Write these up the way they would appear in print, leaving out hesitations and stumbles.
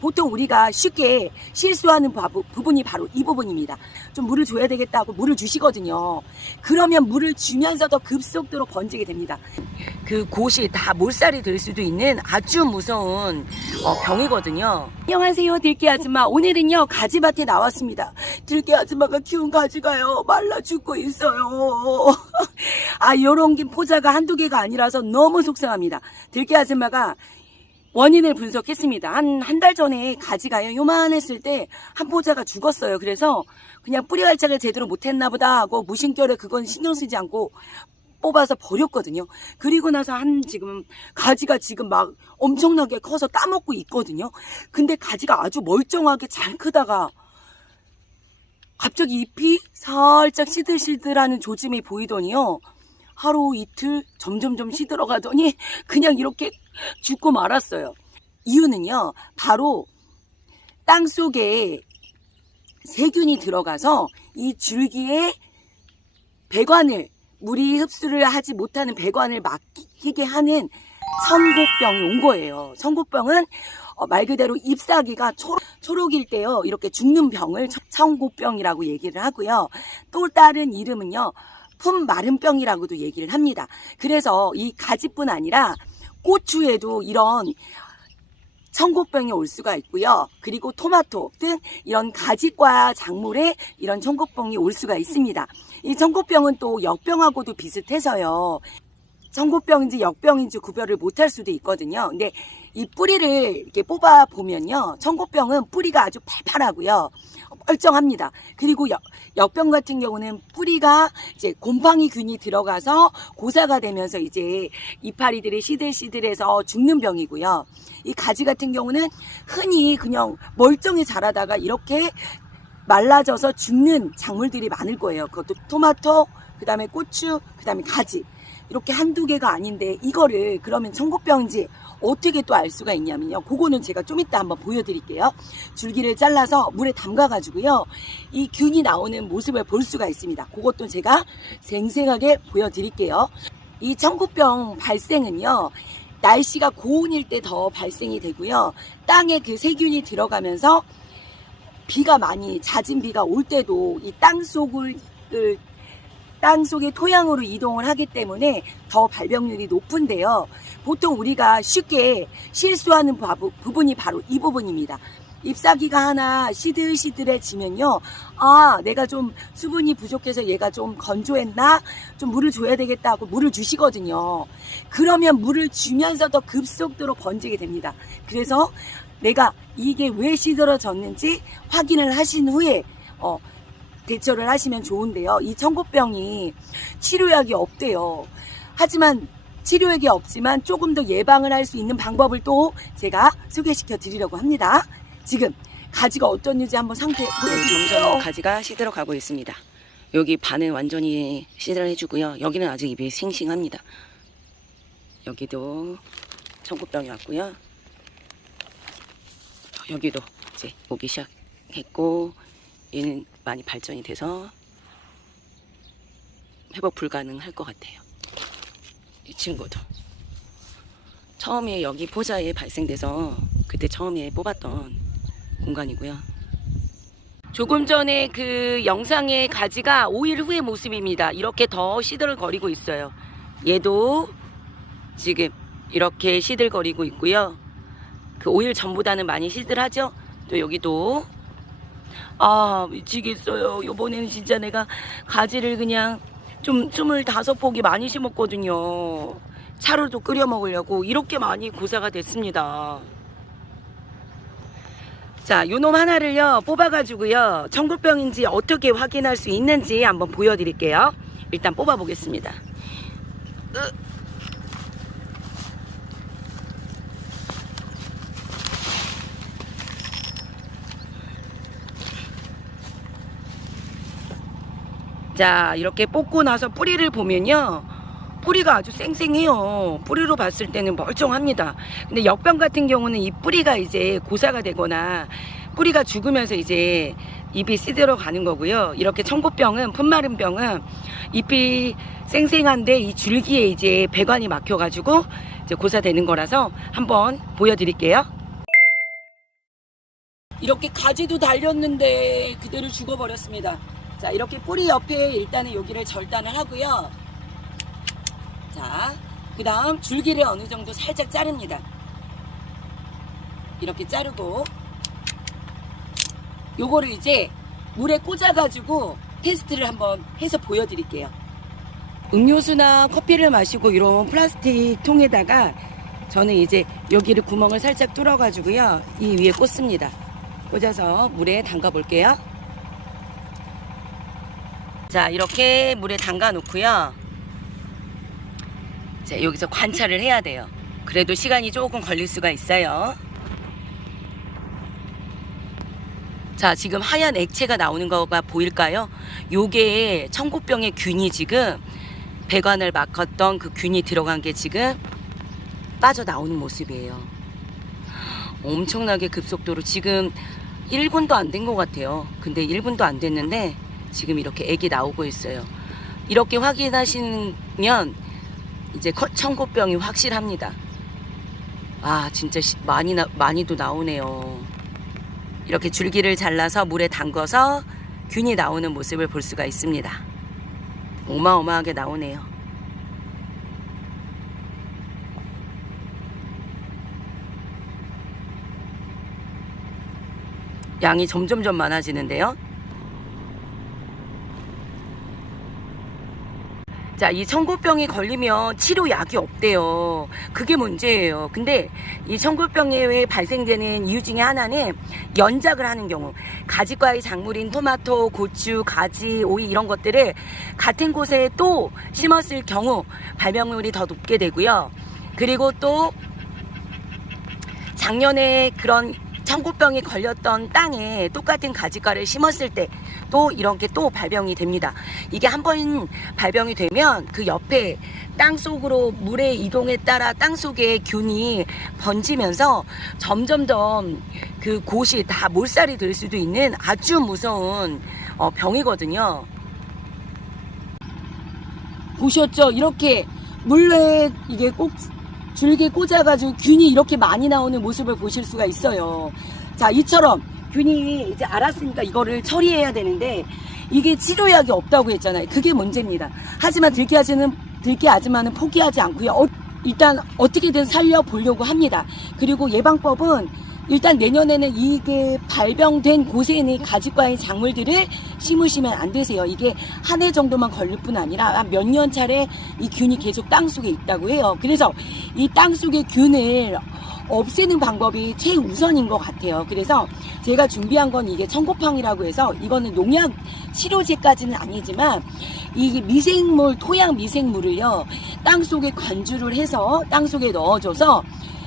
보통 우리가 쉽게 실수하는 부분이 바로 이 부분입니다. 좀 물을 줘야 되겠다고 물을 주시거든요. 그러면 물을 주면서도 급속도로 번지게 됩니다. 그 곳이 다 몰살이 될 수도 있는 아주 무서운 병이거든요. 안녕하세요, 들깨 아줌마. 오늘은요, 가지밭에 나왔습니다. 들깨 아줌마가 키운 가지가요, 말라 죽고 있어요. 요런 포자가 한두 개가 아니라서 너무 속상합니다. 들깨 아줌마가 원인을 분석했습니다. 한 달 전에 가지가요, 요만했을 때 한 포자가 죽었어요. 그래서 그냥 뿌리 활착을 제대로 못했나 보다 하고 무심결에 그건 신경 쓰지 않고 뽑아서 버렸거든요. 그리고 나서 지금 가지가 지금 막 엄청나게 커서 따먹고 있거든요. 근데 가지가 아주 멀쩡하게 잘 크다가 갑자기 잎이 살짝 시들시들하는 조짐이 보이더니요, 하루 이틀 점점점 시들어가더니 그냥 이렇게 죽고 말았어요. 이유는요, 바로 땅속에 세균이 들어가서 이 줄기에 배관을, 물이 흡수를 하지 못하는 배관을 막히게 하는 청곡병이 온 거예요. 청곡병은 말 그대로 잎사귀가 초록일 때요, 이렇게 죽는 병을 청곡병이라고 얘기를 하고요. 또 다른 이름은요, 품마름병이라고도 얘기를 합니다. 그래서 이 가지뿐 아니라 고추에도 이런 청곡병이 올 수가 있고요. 그리고 토마토 등 이런 가지과 작물에 이런 청곡병이 올 수가 있습니다. 이 청곡병은 또 역병하고도 비슷해서요, 청곡병인지 역병인지 구별을 못할 수도 있거든요. 근데 이 뿌리를 이렇게 뽑아 보면요, 청곡병은 뿌리가 아주 팔팔하고요, 멀쩡합니다. 그리고 역병 같은 경우는 뿌리가 이제 곰팡이균이 들어가서 고사가 되면서 이제 이파리들이 시들시들해서 죽는 병이고요. 이 가지 같은 경우는 흔히 그냥 멀쩡히 자라다가 이렇게 말라져서 죽는 작물들이 많을 거예요. 그것도 토마토, 그 다음에 고추, 그 다음에 가지. 이렇게 한두 개가 아닌데 이거를 그러면 청곡병인지 어떻게 또 알 수가 있냐면요, 그거는 제가 좀 이따 한번 보여드릴게요. 줄기를 잘라서 물에 담가가지고요, 이 균이 나오는 모습을 볼 수가 있습니다. 그것도 제가 생생하게 보여드릴게요. 이 청곡병 발생은요, 날씨가 고온일 때 더 발생이 되고요, 땅에 그 세균이 들어가면서 비가 많이 잦은 비가 올 때도 이 땅속의 토양으로 이동을 하기 때문에 더 발병률이 높은데요. 보통 우리가 쉽게 실수하는 부분이 바로 이 부분입니다. 잎사귀가 하나 시들시들해지면요, 내가 좀 수분이 부족해서 얘가 좀 건조했나? 좀 물을 줘야 되겠다 하고 물을 주시거든요. 그러면 물을 주면서도 급속도로 번지게 됩니다. 그래서 내가 이게 왜 시들어졌는지 확인을 하신 후에 대처를 하시면 좋은데요. 이 청곡병이 치료약이 없대요. 하지만 치료약이 없지만 조금 더 예방을 할 수 있는 방법을 또 제가 소개시켜 드리려고 합니다. 지금 가지가 어떤지 한번 상태 보여드릴게요. 점점 가지가 시들어 가고 있습니다. 여기 반은 완전히 시들어해주고요. 여기는 아직 잎이 싱싱합니다. 여기도 청곡병이 왔고요. 여기도 이제 오기 시작했고, 얘는 많이 발전이 돼서 회복 불가능할 것 같아요. 이 친구도 처음에 여기 포자에 발생돼서 그때 처음에 뽑았던 공간이고요. 조금 전에 그 영상의 가지가 5일 후의 모습입니다. 이렇게 더 시들거리고 있어요. 얘도 지금 이렇게 시들거리고 있고요. 그 5일 전보다는 많이 시들하죠. 또 여기도 미치겠어요. 요번에는 진짜 내가 가지를 그냥 좀 25포기 많이 심었거든요. 차로도 끓여 먹으려고 이렇게 많이 고사가 됐습니다. 자, 요놈 하나를요, 뽑아가지고요, 청곡병인지 어떻게 확인할 수 있는지 한번 보여드릴게요. 일단 뽑아보겠습니다. 자, 이렇게 뽑고 나서 뿌리를 보면요, 뿌리가 아주 쌩쌩해요. 뿌리로 봤을 때는 멀쩡합니다. 근데 역병 같은 경우는 이 뿌리가 이제 고사가 되거나 뿌리가 죽으면서 이제 잎이 시들어 가는 거고요. 이렇게 청곡병은, 품마름병은 잎이 쌩쌩한데 이 줄기에 이제 배관이 막혀가지고 이제 고사되는 거라서 한번 보여드릴게요. 이렇게 가지도 달렸는데 그대로 죽어버렸습니다. 자, 이렇게 뿌리 옆에 일단은 여기를 절단을 하고요. 자, 그 다음 줄기를 어느 정도 살짝 자릅니다. 이렇게 자르고 요거를 이제 물에 꽂아가지고 테스트를 한번 해서 보여드릴게요. 음료수나 커피를 마시고 이런 플라스틱 통에다가 저는 이제 여기를 구멍을 살짝 뚫어가지고요. 이 위에 꽂습니다. 꽂아서 물에 담가 볼게요. 자, 이렇게 물에 담가 놓고요. 자, 여기서 관찰을 해야 돼요. 그래도 시간이 조금 걸릴 수가 있어요. 자, 지금 하얀 액체가 나오는 거가 보일까요? 요게 청고병의 균이 지금 배관을 막았던 그 균이 들어간 게 지금 빠져나오는 모습이에요. 엄청나게 급속도로 지금 1분도 안 된 것 같아요. 근데 1분도 안 됐는데 지금 이렇게 액이 나오고 있어요. 이렇게 확인하시면 이제 청고병이 확실합니다. 아, 진짜 많이도 나오네요. 이렇게 줄기를 잘라서 물에 담궈서 균이 나오는 모습을 볼 수가 있습니다. 어마어마하게 나오네요. 양이 점점점 많아지는데요. 자, 이 청고병이 걸리면 치료약이 없대요. 그게 문제예요. 근데 이 청고병에 발생되는 이유 중에 하나는 연작을 하는 경우, 가지과의 작물인 토마토, 고추, 가지, 오이 이런 것들을 같은 곳에 또 심었을 경우 발병률이 더 높게 되고요. 그리고 또 작년에 그런 청고병이 걸렸던 땅에 똑같은 가지과를 심었을 때 또 이런 게 또 발병이 됩니다. 이게 한번 발병이 되면 그 옆에 땅 속으로 물의 이동에 따라 땅 속에 균이 번지면서 점점점 그 곳이 다 몰살이 될 수도 있는 아주 무서운 병이거든요. 보셨죠? 이렇게 물에 이게 꼭 줄기에 꽂아가지고 균이 이렇게 많이 나오는 모습을 보실 수가 있어요. 자, 이처럼 균이 이제 알았으니까 이거를 처리해야 되는데 이게 치료약이 없다고 했잖아요. 그게 문제입니다. 하지만 들깨 아줌마는 포기하지 않고요. 일단 어떻게든 살려보려고 합니다. 그리고 예방법은 일단 내년에는 이게 발병된 곳에는 가지과의 작물들을 심으시면 안 되세요. 이게 한 해 정도만 걸릴 뿐 아니라 몇 년 차례 이 균이 계속 땅 속에 있다고 해요. 그래서 이 땅 속의 균을 없애는 방법이 최우선인 것 같아요. 그래서 제가 준비한 건 이게 청고팡이라고 해서 이거는 농약 치료제까지는 아니지만 이 미생물, 토양 미생물을요, 땅 속에 관주를 해서 땅 속에 넣어줘서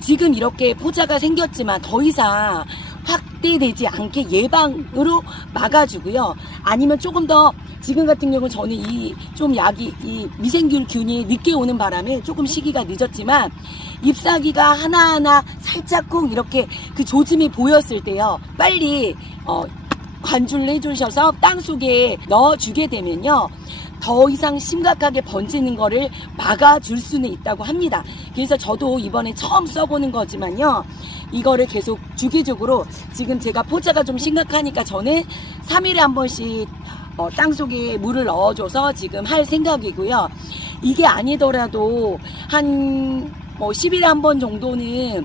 지금 이렇게 포자가 생겼지만 더 이상 확대되지 않게 예방으로 막아주고요. 아니면 조금 더 지금 같은 경우는 저는 이 미생균이 늦게 오는 바람에 조금 시기가 늦었지만 잎사귀가 하나하나 살짝쿵 이렇게 그 조짐이 보였을 때요, 빨리 관주를 해주셔서 땅 속에 넣어주게 되면요, 더 이상 심각하게 번지는 거를 막아줄 수는 있다고 합니다. 그래서 저도 이번에 처음 써보는 거지만요, 이거를 계속 주기적으로 지금 제가 포자가 좀 심각하니까 저는 3일에 한 번씩 땅속에 물을 넣어줘서 지금 할 생각이고요. 이게 아니더라도 한 10일에 한 번 정도는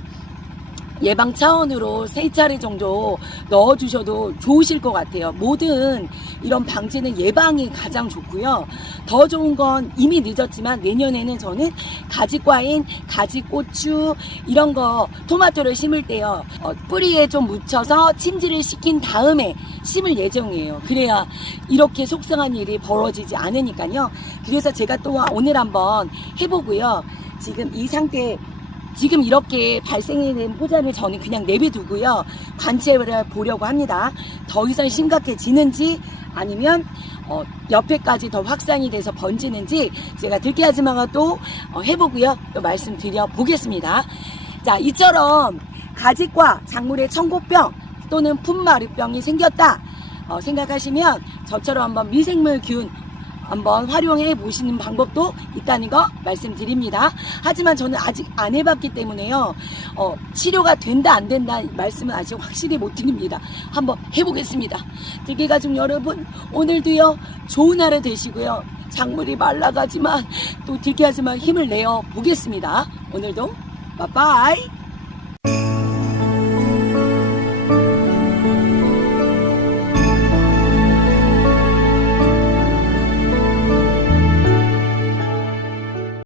예방 차원으로 3차례 정도 넣어주셔도 좋으실 것 같아요. 모든 이런 방지는 예방이 가장 좋고요. 더 좋은 건 이미 늦었지만 내년에는 저는 가지과인 가지고추 이런 거 토마토를 심을 때요, 뿌리에 좀 묻혀서 침지를 시킨 다음에 심을 예정이에요. 그래야 이렇게 속상한 일이 벌어지지 않으니까요. 그래서 제가 또 오늘 한번 해보고요. 지금 이 상태, 지금 이렇게 발생이 된 포자를 저는 그냥 내비두고요, 관찰을 보려고 합니다. 더 이상 심각해지는지 아니면 옆에까지 더 확산이 돼서 번지는지 제가 들깨 아줌마가 또 해보고요, 또 말씀드려 보겠습니다. 자, 이처럼 가지과 작물에 청고병 또는 품마루병이 생겼다 생각하시면 저처럼 한번 미생물균 한번 활용해 보시는 방법도 있다는 거 말씀드립니다. 하지만 저는 아직 안 해봤기 때문에요. 치료가 된다 안 된다 말씀은 아직 확실히 못 드립니다. 한번 해보겠습니다. 들깨가족 여러분, 오늘도요 좋은 하루 되시고요. 작물이 말라가지만 또 들깨하지만 힘을 내어 보겠습니다. 오늘도 빠빠이.